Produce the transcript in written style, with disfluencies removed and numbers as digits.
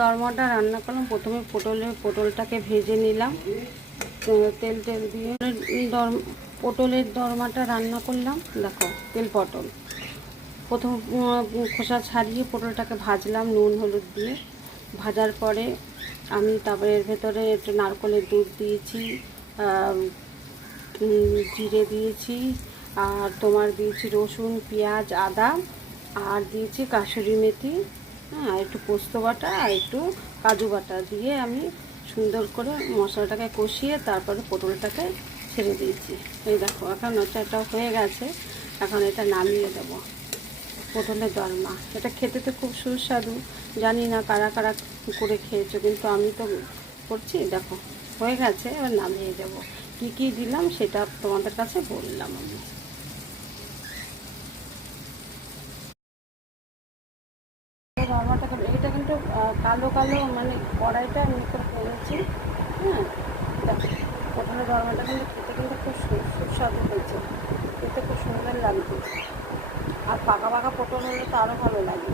দরমাটা রান্না করলাম। প্রথমে পটলটাকে ভেজে নিলাম, তেল দিয়ে পটলের দরমাটা রান্না করলাম। দেখো, পটল প্রথম খোসা ছাড়িয়ে পটলটাকে ভাজলাম নুন হলুদ দিয়ে। ভাজার পরে আমি তারপরে এর ভেতরে একটু নারকেলের দুধ দিয়েছি, জিরে দিয়েছি, আর তোমার দিয়েছি রসুন, পেঁয়াজ, আদা, আর দিয়েছি কাসুরি মেথি, হ্যাঁ, একটু পোস্ত বাটা আর একটু কাজু বাটা দিয়ে আমি সুন্দর করে মশলাটাকে কষিয়ে তারপরে পটলটাকে ছেড়ে দিয়েছি। এই দেখো, এখন এটাও হয়ে গেছে। এখন এটা নামিয়ে দেবো। পটলের দরমা এটা খেতে তো খুব সুস্বাদু। জানি না কারা কারা করে খেয়েছো, কিন্তু আমি তো করছি। দেখো, হয়ে গেছে। এবার নামিয়ে দেবো। কী কী দিলাম সেটা তোমাদের কাছে বললাম আমি। দরমাটাকে এটা কিন্তু কালো কালো মানে কড়াইটা আমি করে ফেলেছি। হ্যাঁ, দেখো, পটলের দরমাটা কিন্তু খেতে কিন্তু খুব সুস্বাদু হয়েছে। খেতে খুব সুন্দর লাগবে। আর পাকা পাকা পটল হলে তো আরও ভালো লাগে।